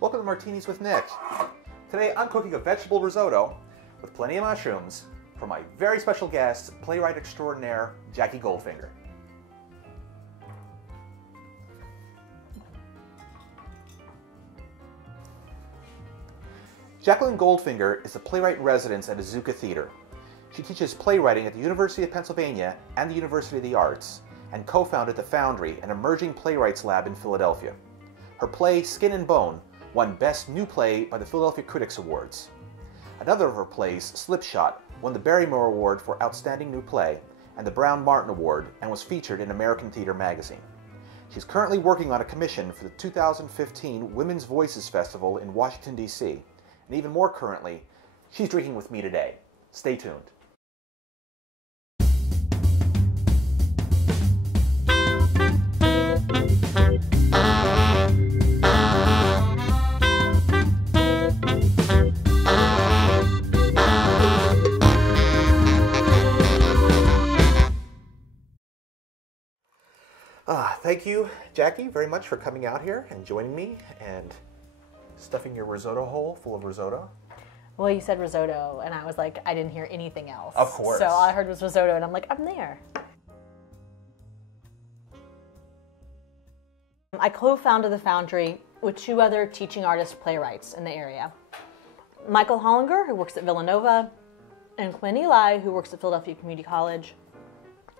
Welcome to Martinis with Nick. Today I'm cooking a vegetable risotto with plenty of mushrooms for my very special guest, playwright extraordinaire, Jackie Goldfinger. Jacqueline Goldfinger is a playwright in residence at Azuka Theater. She teaches playwriting at the University of Pennsylvania and the University of the Arts, and co-founded The Foundry, an emerging playwrights lab in Philadelphia. Her play, Skin and Bone, won Best New Play by the Philadelphia Critics Awards. Another of her plays, Slipshot, won the Barrymore Award for Outstanding New Play and the Brown Martin Award, and was featured in American Theater magazine. She's currently working on a commission for the 2015 Women's Voices Festival in Washington, D.C. And even more currently, she's drinking with me today. Stay tuned. Thank you, Jackie, very much for coming out here and joining me and stuffing your risotto hole full of risotto. Well, you said risotto, and I was like, I didn't hear anything else. Of course. So all I heard was risotto, and I'm like, I'm there. I co-founded The Foundry with two other teaching artist playwrights in the area. Michael Hollinger, who works at Villanova, and Quinn Eli, who works at Philadelphia Community College.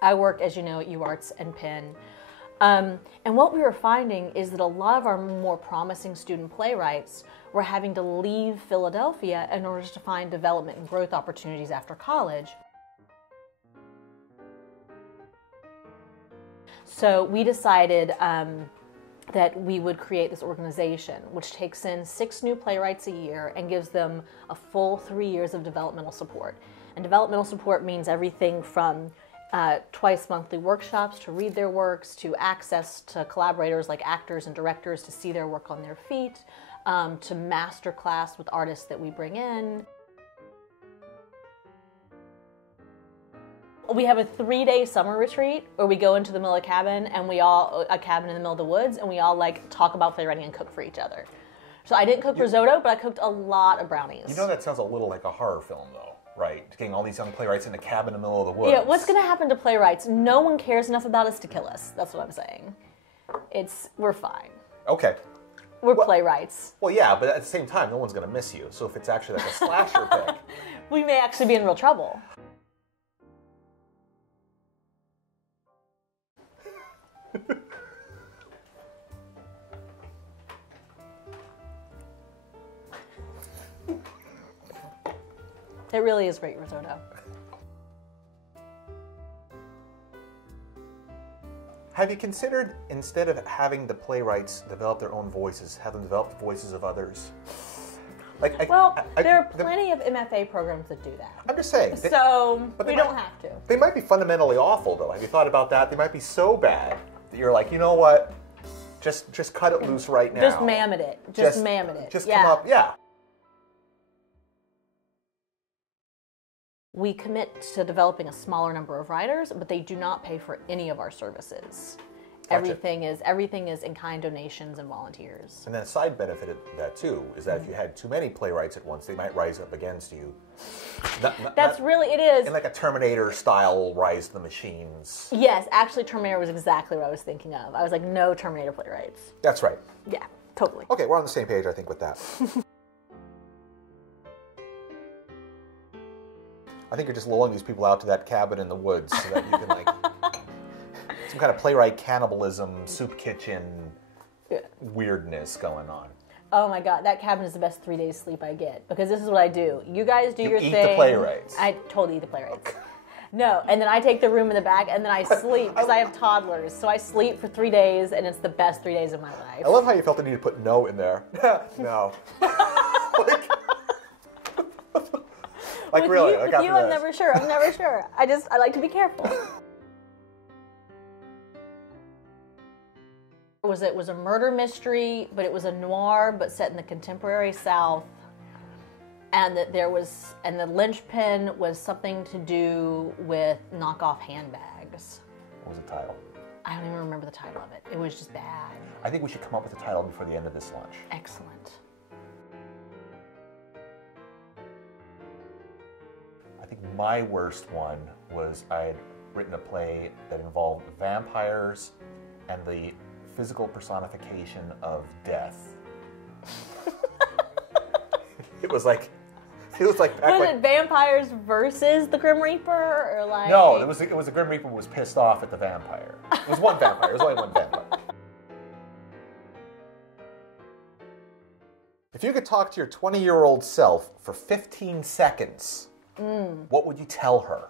I work, as you know, at UArts and Penn. And what we were finding is that a lot of our more promising student playwrights were having to leave Philadelphia in order to find development and growth opportunities after college. So we decided that we would create this organization, which takes in 6 new playwrights a year and gives them a full 3 years of developmental support. And developmental support means everything from twice monthly workshops to read their works, to access to collaborators like actors and directors to see their work on their feet, to master class with artists that we bring in. We have a 3-day summer retreat where we go into the middle of a cabin and a cabin in the middle of the woods, and we all like talk about playwriting and cook for each other. So I didn't cook risotto, but I cooked a lot of brownies. You know that sounds a little like a horror film though. Right, getting all these young playwrights in a cabin in the middle of the woods. Yeah, what's going to happen to playwrights? No one cares enough about us to kill us. That's what I'm saying. We're fine. Okay. We're playwrights. Well, yeah, but at the same time, no one's going to miss you. So if it's actually like a slasher pick, we may actually be in real trouble. It really is great risotto. Have you considered, instead of having the playwrights develop their own voices, have them develop the voices of others? There are plenty of MFA programs that do that. I'm just saying. So we don't have to. They might be fundamentally awful, though. Have you thought about that? They might be so bad that you're like, you know what? Just cut it loose right now. Just mammoth it. Just mammoth it. Just come up, yeah. We commit to developing a smaller number of writers, but they do not pay for any of our services. Gotcha. Everything is in-kind donations and volunteers. And then a side benefit of that too is that if you had too many playwrights at once, they might rise up against you. It is. In like a Terminator style Rise of the Machines. Yes, actually Terminator was exactly what I was thinking of. I was like, no Terminator playwrights. That's right. Yeah, totally. Okay, we're on the same page, I think, with that. I think you're just lulling these people out to that cabin in the woods so that you can like some kind of playwright cannibalism, soup kitchen weirdness going on. Oh my God, that cabin is the best 3 days sleep I get, because this is what I do. You guys do your thing. You eat the playwrights. I totally eat the playwrights. No, and then I take the room in the back and then I sleep because I have toddlers. So I sleep for 3 days and it's the best 3 days of my life. I love how you felt the need to put no in there. No. Like with really, you, with you I'm never sure. I'm never sure. I like to be careful. It was a murder mystery, but it was a noir, but set in the contemporary South. And that the linchpin was something to do with knockoff handbags. What was the title? I don't even remember the title of it. It was just bad. I think we should come up with a title before the end of this lunch. Excellent. think my worst one was I had written a play that involved vampires and the physical personification of death. It was like back Was it vampires versus the Grim Reaper, or like? No, it was the Grim Reaper was pissed off at the vampire. It was one vampire. It was only one vampire. If you could talk to your 20-year-old self for 15 seconds, what would you tell her?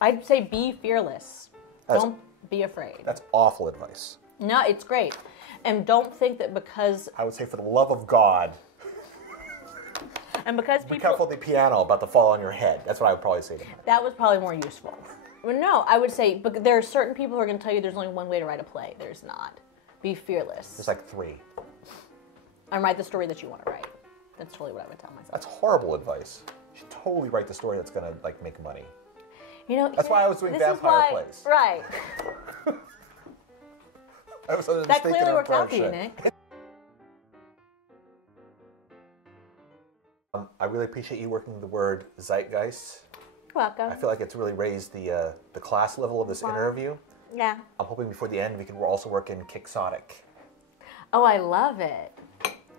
I'd say be fearless. Don't be afraid. That's awful advice. No, it's great. And don't think that because... I would say, for the love of God, and because be careful with the piano about to fall on your head. That's what I would probably say to her. That was probably more useful. But no, I would say, but there are certain people who are going to tell you there's only one way to write a play. There's not. Be fearless. There's like 3. And write the story that you want to write. That's totally what I would tell myself. That's horrible advice. You should totally write the story that's going to like make money. You know, that's why I was doing vampire plays. Right. I was under that clearly worked out for you, Nick. I really appreciate you working the word zeitgeist. You're welcome. I feel like it's really raised the class level of this interview. Yeah. I'm hoping before the end we can also work in quixotic. Oh, I love it.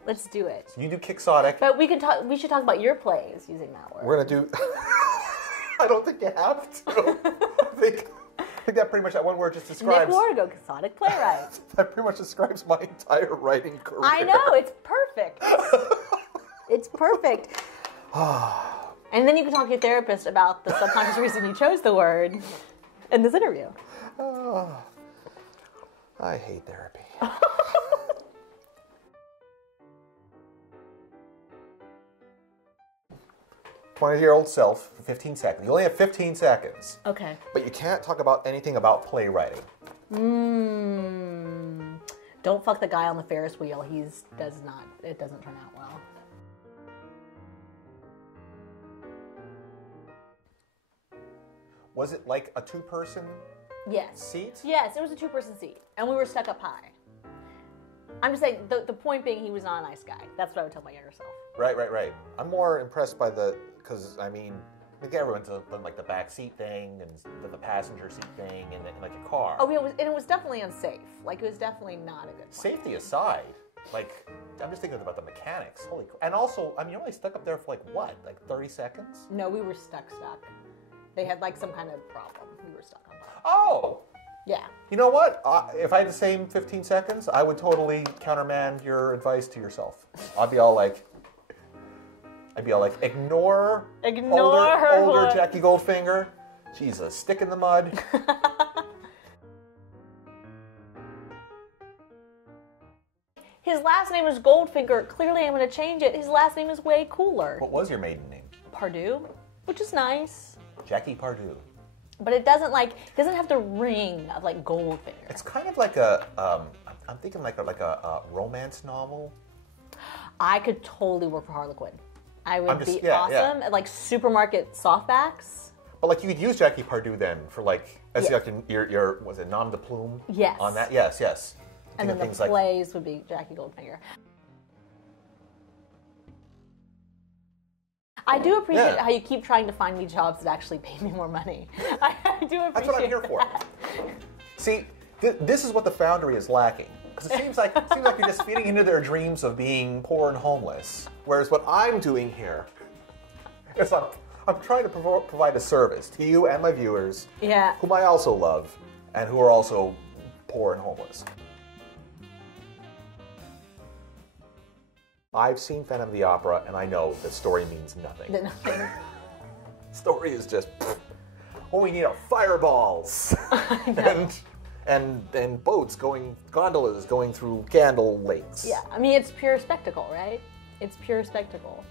Let's do it. So you do quixotic. But we should talk about your plays using that word. We're gonna do. I don't think you have to. I think that pretty much that one word just describes. Nick Wardigo, quixotic playwright. That pretty much describes my entire writing career. I know, it's perfect. It's perfect. And then you can talk to your therapist about the subconscious reason you chose the word in this interview. I hate therapy. 20-year-old self for 15 seconds. You only have 15 seconds. Okay. But you can't talk about anything about playwriting. Don't fuck the guy on the Ferris wheel. It doesn't turn out well. Was it like a 2-person seat? Yes, it was a 2-person seat. And we were stuck up high. I'm just saying, the point being he was not a nice guy. That's what I would tell my younger self. Right. I'm more impressed by because I think everyone's done like the back seat thing and the passenger seat thing and like a car. Oh, yeah, it was definitely unsafe. Like, it was definitely not a good plan. Safety aside, like, I'm just thinking about the mechanics. Holy crap. And also, you're only stuck up there for like what? Like 30 seconds? No, we were stuck. They had like some kind of problem. We were stuck on top. Oh! Yeah. You know what? If I had the same 15 seconds, I would totally countermand your advice to yourself. I'd be all like, ignore older Jackie Goldfinger. She's a stick in the mud. His last name is Goldfinger. Clearly, I'm going to change it. His last name is way cooler. What was your maiden name? Pardue, which is nice. Jackie Pardue. But it doesn't have the ring of like Goldfinger. It's kind of like I'm thinking like a romance novel. I could totally work for Harlequin. I would be awesome yeah. at like supermarket softbacks. But like you could use Jackie Pardue then for like as like your was it nom de plume? Yes. On that, yes. And then the plays would be Jackie Goldfinger. I do appreciate how you keep trying to find me jobs that actually pay me more money. I do appreciate That's what I'm here for. See, this is what the Foundry is lacking. Because it seems like you're just feeding into their dreams of being poor and homeless. Whereas what I'm doing here is I'm trying to provide a service to you and my viewers, whom I also love, and who are also poor and homeless. I've seen Phantom of the Opera, and I know that story means nothing. Story is just, all we need are fireballs and boats gondolas going through candle lakes. Yeah, I mean, it's pure spectacle, right? It's pure spectacle.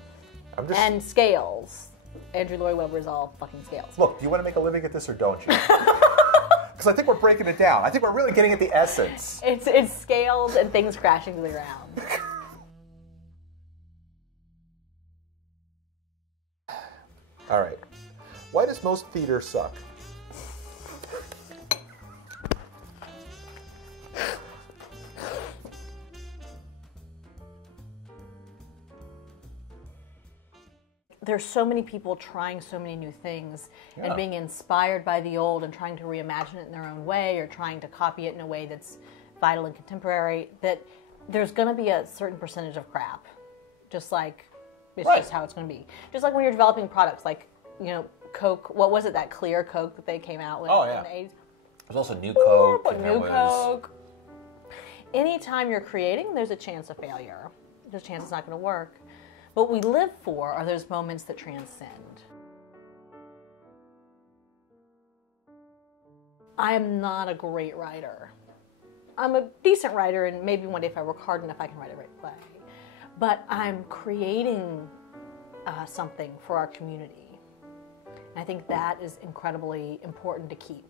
And scales. Andrew Lloyd Webber is all fucking scales. Look, do you want to make a living at this or don't you? Because I think we're breaking it down. I think we're really getting at the essence. It's scales and things crashing to the ground. All right. Why does most theater suck? there's so many people trying so many new things and being inspired by the old and trying to reimagine it in their own way or trying to copy it in a way that's vital and contemporary, that there's going to be a certain percentage of crap. Just like, it's just how it's going to be. Just like when you're developing products, like, you know, Coke, what was it, that clear Coke that they came out with in the 80s? There's also New Coke. Coke. Anytime you're creating, there's a chance of failure. There's a chance it's not going to work. What we live for are those moments that transcend. I am not a great writer. I'm a decent writer, and maybe one day if I work hard enough, I can write a great play. But I'm creating something for our community. And I think that is incredibly important to keep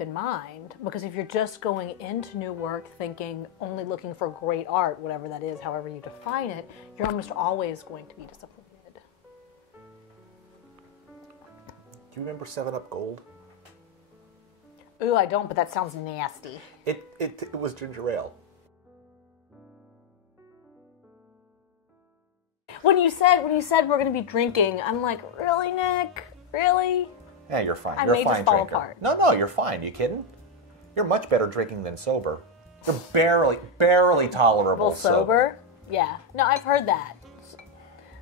in mind, because if you're just going into new work thinking, only looking for great art, whatever that is, however you define it, you're almost always going to be disappointed. Do you remember 7-Up Gold? Ooh, I don't, but that sounds nasty. It was ginger ale. When you said we're going to be drinking, I'm like, really, Nick? Really? Yeah, you're fine. I You're may a fine just fall drinker. apart. No, you're fine. You kidding? You're much better drinking than sober. You're barely tolerable. Well, sober? Yeah. No, I've heard that.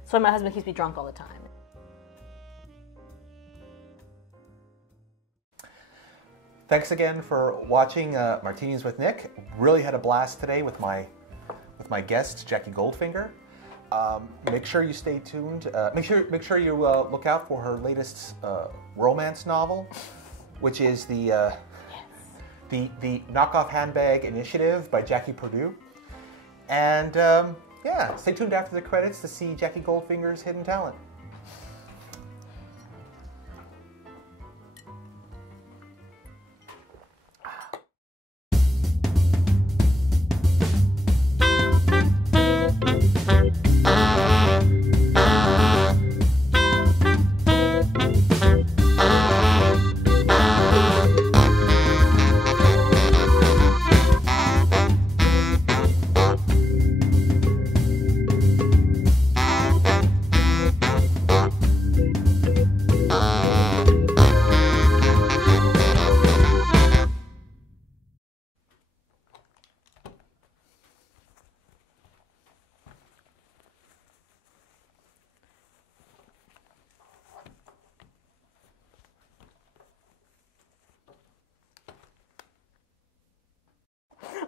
So my husband keeps me drunk all the time. Thanks again for watching Martinis with Nick. Really had a blast today with my guest, Jackie Goldfinger. Make sure you stay tuned. Make sure you look out for her latest romance novel, which is the Knockoff Handbag Initiative by Jackie Purdue. And yeah, stay tuned after the credits to see Jackie Goldfinger's hidden talent.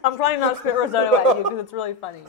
I'm trying not to spit risotto at you because it's really funny.